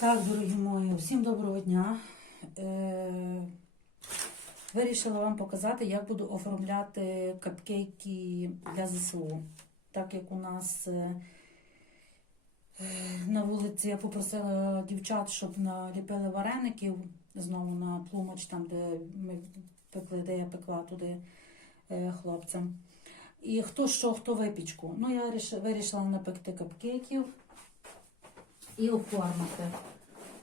Так, дорогі мої, всім доброго дня. Е, вирішила вам показати, як буду оформляти капкейки для ЗСУ. Так як у нас е, е, на вулиці я попросила дівчат, щоб наліпили вареників знову на плумач, там, де ми пекли, де я пекла туди хлопцям. І хто що, хто випічку. Ну, я вирішила напекти капкейків і оформити.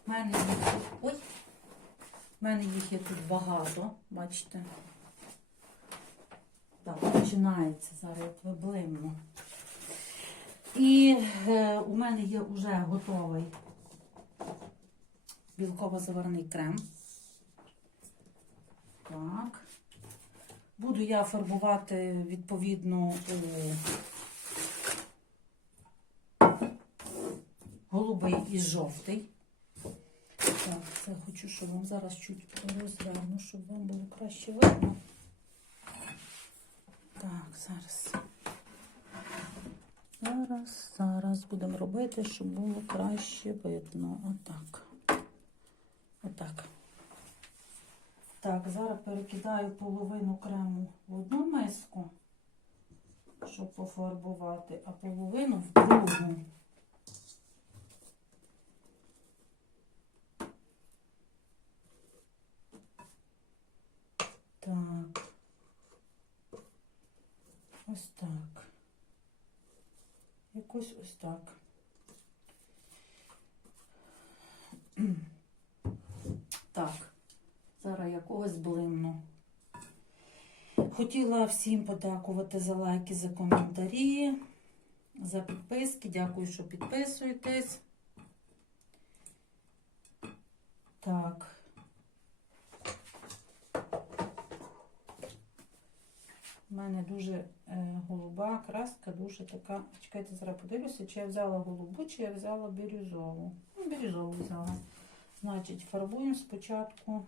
У мене їх, ой, в мене їх є тут багато, бачите. Так, починається зараз виблимно. І е, у мене є вже готовий білково-заварений крем. Так. Буду я фарбувати відповідно голубий і жовтий. Це хочу, щоб вам зараз чуть розверну, щоб вам було краще видно. Так, зараз. Зараз, зараз будемо робити, щоб було краще видно. Отак. Отак. Так, зараз перекидаю половину крему в одну миску, щоб пофарбувати, а половину в другу. Так. Ось так. Якось ось так. Так. Зараз я когось блимну. Хотіла всім подякувати за лайки, за коментарі, за підписки. Дякую, що підписуєтесь. Так. У мене дуже е, голуба краска, дуже така. Чекайте, зараз подивлюся, чи я взяла голубу, чи я взяла бірюзову. Ну, бірюзову взяла. Значить, фарбуємо спочатку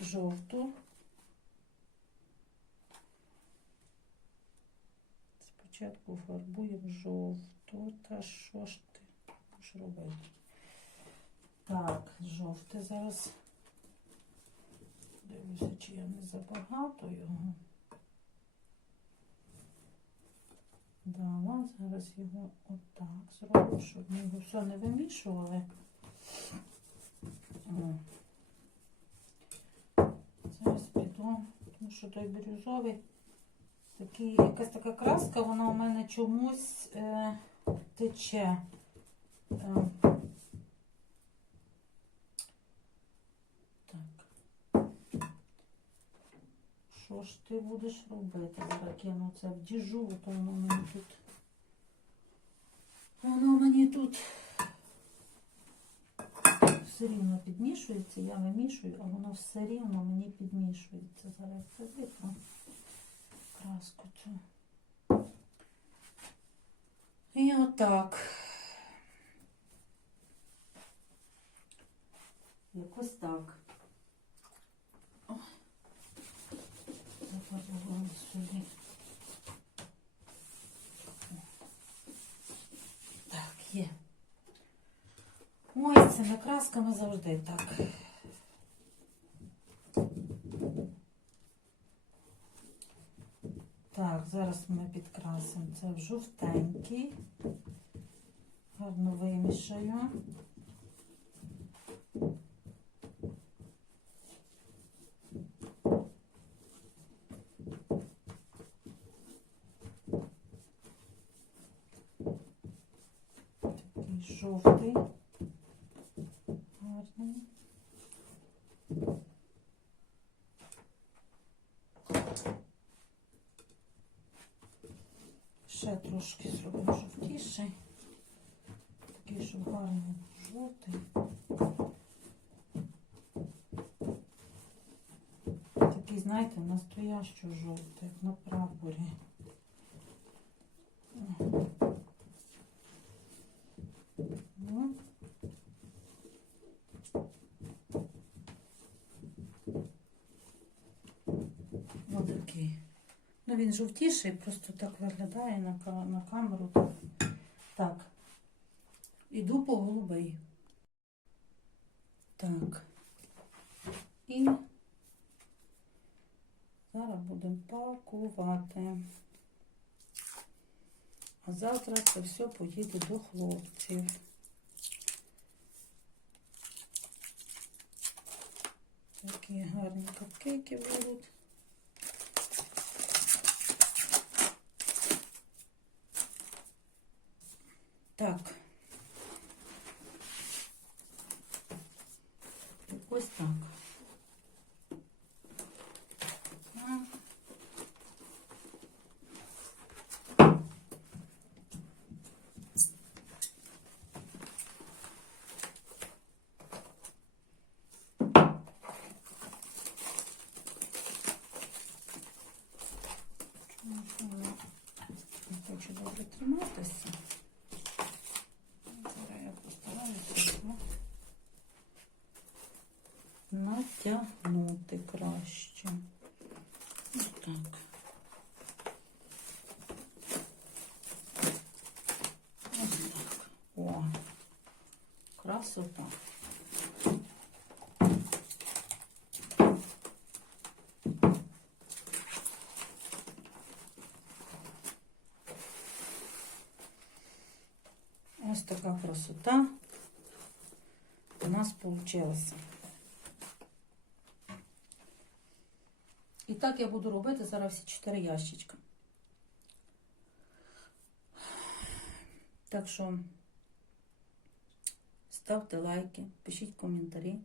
жовту. Спочатку фарбуємо жовту. Та що ж ти будеш робити? Так, жовте зараз. Дивлюся, чи я не забагато його. Дала, зараз його отак зроблю, щоб ми його все не вимішували. Зараз піду, тому що той бірюзовий такий, якась така краска, вона у мене чомусь е, тече. Е, Ж ти будеш робити? Зараз кину це в діжу, то воно мені тут. Воно мені тут все рівно підмішується, я вимішую, а воно все рівно мені підмішується. Зараз це видно краску цю. І отак. Якось так. О. Запарувала сюди. Так, є. Ой, з цими красками завжди так. Так, зараз ми підкрасимо це в жовтенький. Гарно вимішаю. Такий жовтий. Гарний. Ще трошки зробимо жовтіший. Такий, щоб гарний жовтий. Такий, знаєте, настоящий жовтий, як на прапорі. Ну. Отакий. Ну, він жовтіший, просто так виглядає на, на камеру. Так. Іду по голубий. Так. І зараз будемо пакувати. А завтра це все поїде до хлопців. Такі гарні капкейки будуть. Так. Красота. Ось така красота у нас вийшла. І так я буду робити зараз всі чотири ящичка. Так що ставте лайки, пишіть коментарі.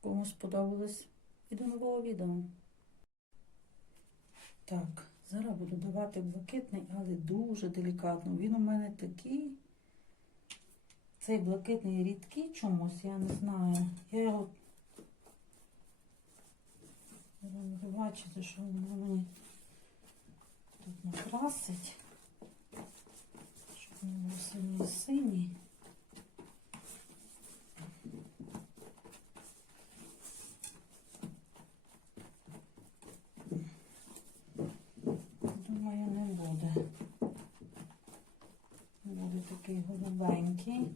Кому сподобалось. І до нового відео. Так, зараз буду давати блакитний, але дуже делікатно. Він у мене такий. Цей блакитний рідкий чомусь, я не знаю. Я його ви бачите, що воно мені тут накрасить, був синій синій. Думаю, не буде. Буде такий голубенький.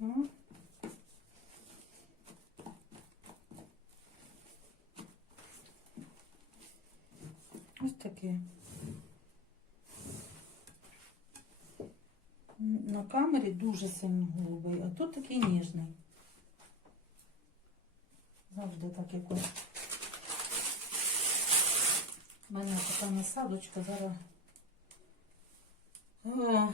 Ось таке. На камері дуже сильно голубий, а тут такий ніжний. Завжди так якось. У мене така насадочка зараз. Е,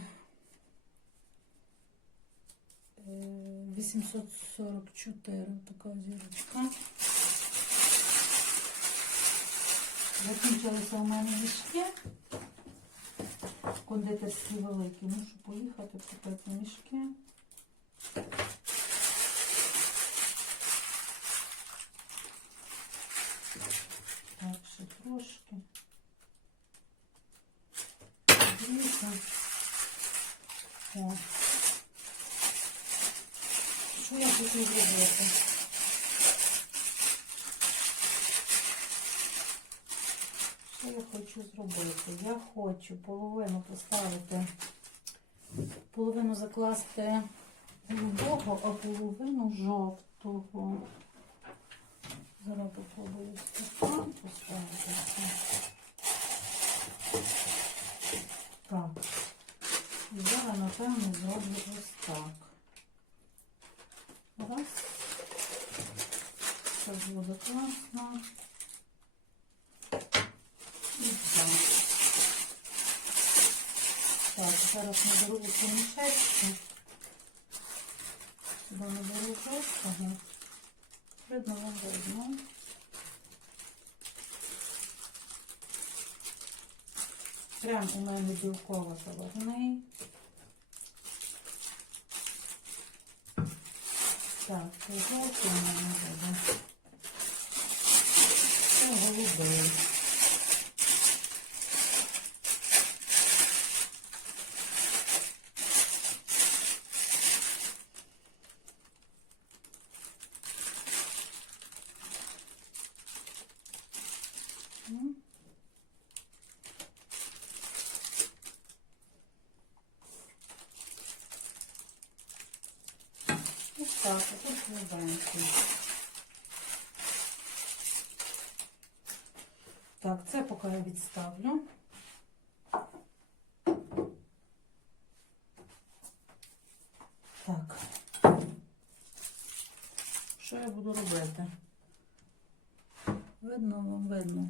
е, 844 така зірочка. Закінчилися у мене мішки. Кондитерські великі. Мушу поїхати купити мішки. Так, ще трошки. Дивіться. О. Що я хочу зробити? Що я хочу зробити? Я хочу половину поставити, половину закласти голубого, а половину жовтого. Зараз попробую стакан поставити. Так. І зараз, напевно, зроблю ось так. Раз. Це буде класно. І так. Так, зараз наберу у мішечку. Сюди наберу жовтого. Видно вам видно. Прям у мене білково заварний. Так, жовтий у мене буде. Так, я відставлю. Так. Що я буду робити? Видно вам видно.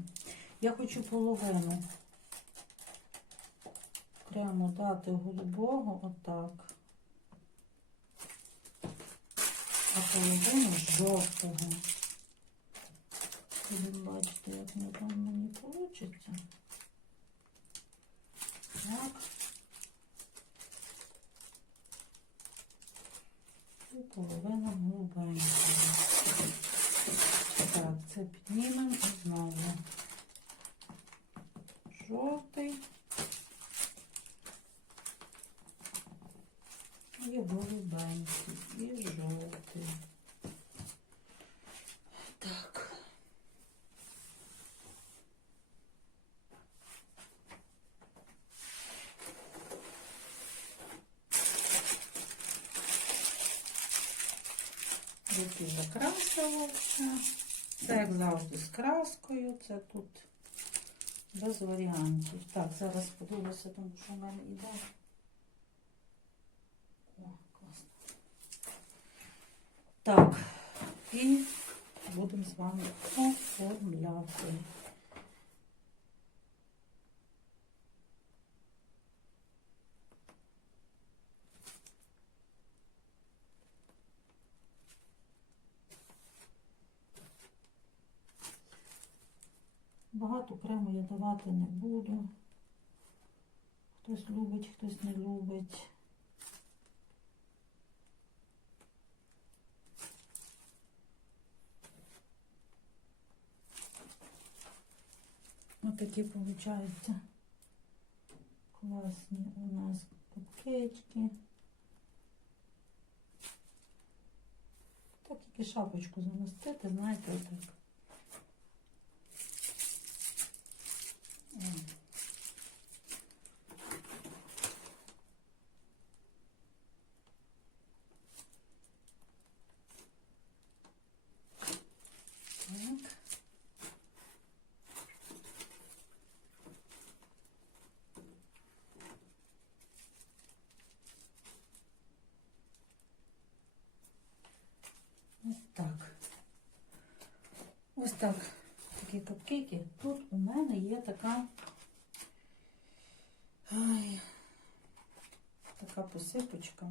Я хочу половину прямо дати голубого отак. А половину жовтого. Будемо бачити, як не там мені вийде. Так. І половина голубенького. Так, це піднімемо і знову. Жовтий. І голубенький, і. Так. Руки закрасила все. Це як завжди з краскою, це тут без варіантів. Так, зараз подивлюся, тому що в мене йде. О, класно. Так, і будемо з вами оформляти. Крему я давати не буду. Хтось любить, хтось не любить. Ось такі виходять класні у нас капкечки. Так тільки шапочку замостити, знаєте, отак. О. Так. Ось так. Ось так. Такі капкейки. Тут у мене є така. Ай, така посипочка.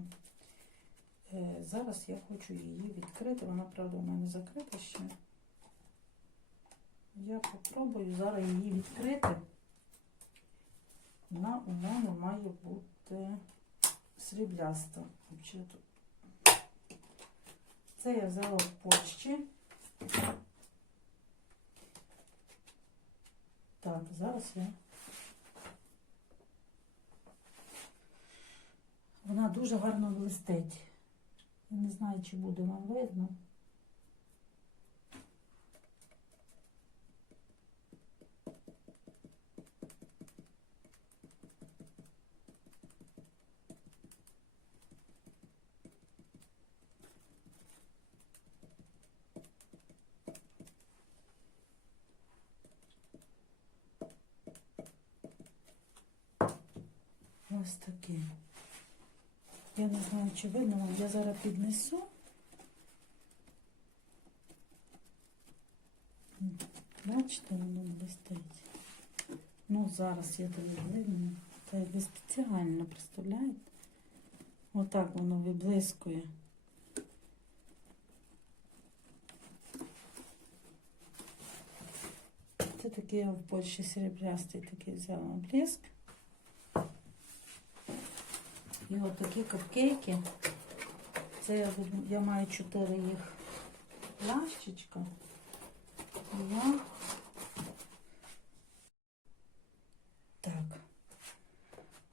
Е, зараз я хочу її відкрити. Вона, правда, у мене закрита ще. Я попробую зараз її відкрити. Вона у мене має бути срібляста. Це я взяла в Польщі. Так, зараз я. Вона дуже гарно блистить. Я не знаю, чи буде вам видно. Ось таке. Я не знаю, чи видно вам. Я зараз піднесу. Бачите, воно блистить. Ну, зараз я тобі видно. Та якби спеціально, представляєте? Отак воно виблискує. Це такий я в Польщі серебрястий такий взяла блиск. І от такі капкейки. Це я, я маю чотири їх ящичка. І Я так.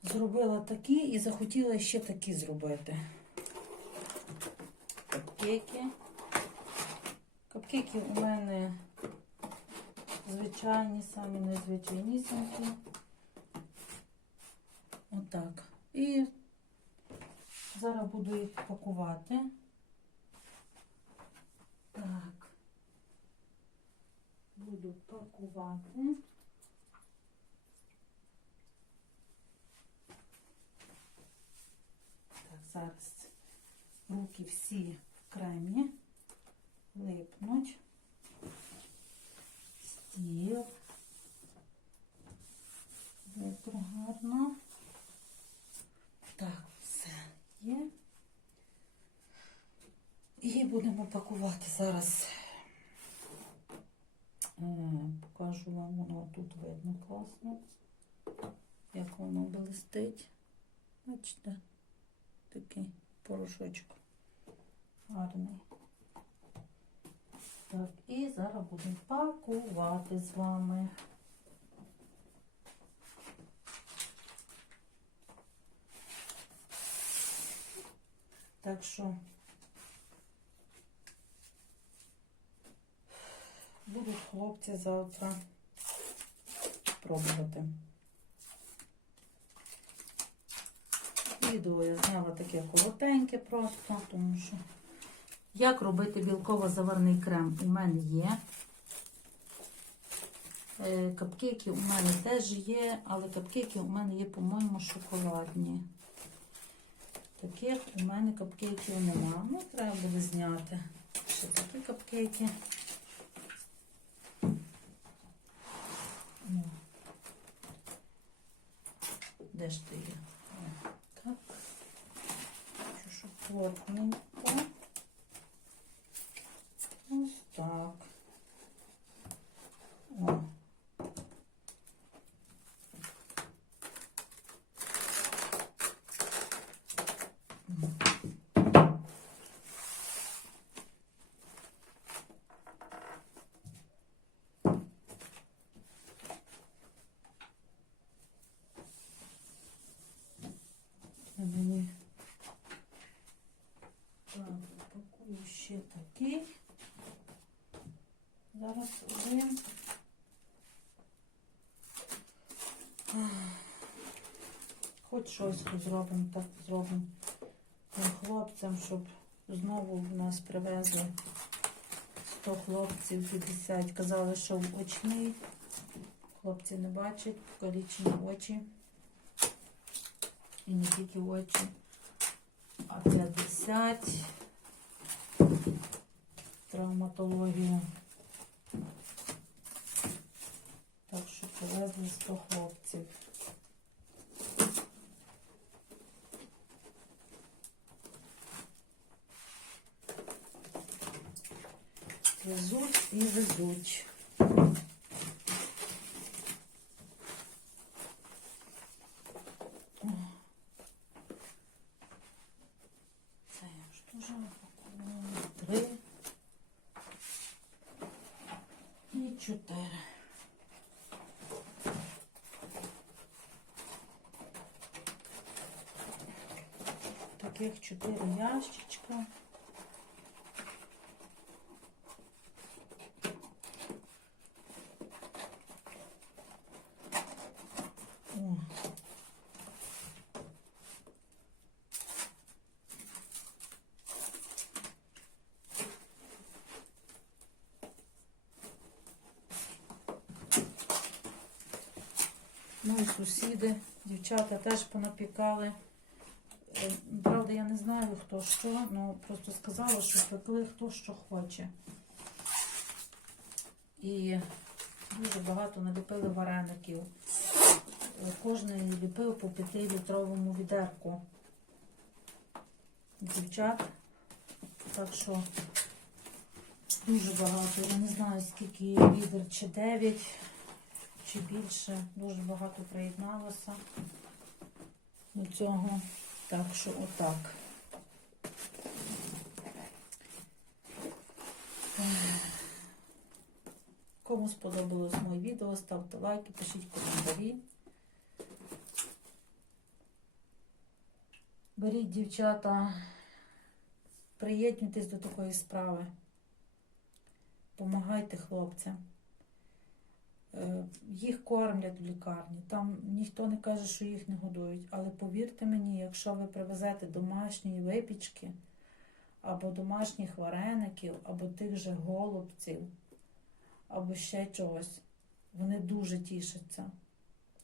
Зробила такі і захотіла ще такі зробити. Капкейки. Капкейки у мене звичайні, самі незвичайнісінькі. Отак. І зараз буду їх пакувати. Так. Буду пакувати. Так, зараз руки всі в кремі липнуть. Стіл. Витру гарно. Так, є. І будемо пакувати зараз. Е, Покажу вам, воно тут видно класно, як воно блистить. Бачите, такий порошочок гарний. Так, і зараз будемо пакувати з вами. Так що будуть хлопці завтра пробувати. Відео я зняла таке коротеньке просто, тому що як робити білково-заварний крем у мене є. Е, Капкейки у мене теж є, але капкейки у мене є, по-моєму, шоколадні. Таких у мене капкейків нема. Ну, треба буде зняти. Ще такі капкейки. Ну. Де ж ти є? Так. Хочу, плотненько. Ось так. О. Це мені так, пакую ще такий. Зараз один. Ах, Хоч зробимо, так зробимо хлопцям, щоб знову в нас привезли 100 хлопців 50. Казали, що в очний. Хлопці не бачать, покалічені очі. І не тільки очі, а 50 травматологію. Так що привезли 100 хлопців. Везуть і везуть. Це я ж. Три і чотири. Таких чотири ящичка. О. Ну і сусіди, дівчата теж понапікали. Е, Правда, я не знаю, хто що, але просто сказала, що пекли хто що хоче. І дуже багато наліпили вареників. Е, Кожний ліпив по 5-літровому відерку. Дівчат. Так що дуже багато. Я не знаю, скільки відер, чи 9, чи більше. Дуже багато приєдналося до цього. Так що отак. Кому сподобалось моє відео, ставте лайки, пишіть коментарі. Беріть, дівчата, приєднуйтесь до такої справи. Помагайте хлопцям. Е, Їх кормлять в лікарні. Там ніхто не каже, що їх не годують. Але повірте мені, якщо ви привезете домашньої випічки, або домашніх вареників, або тих же голубців, або ще чогось. Вони дуже тішаться.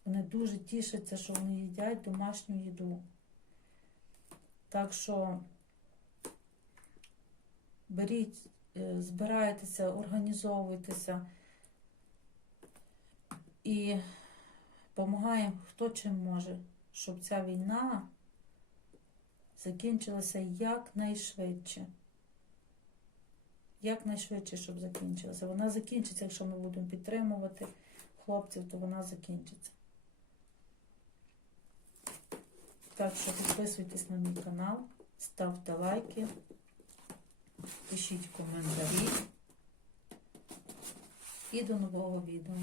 Вони дуже тішаться, що вони їдять домашню їду. Так що беріть, е, збирайтеся, організовуйтеся і допомагаємо хто чим може, щоб ця війна закінчилася якнайшвидше. Якнайшвидше, щоб закінчилася. Вона закінчиться, якщо ми будемо підтримувати хлопців, то вона закінчиться. Так що підписуйтесь на мій канал, ставте лайки, пишіть коментарі. І до нового відео.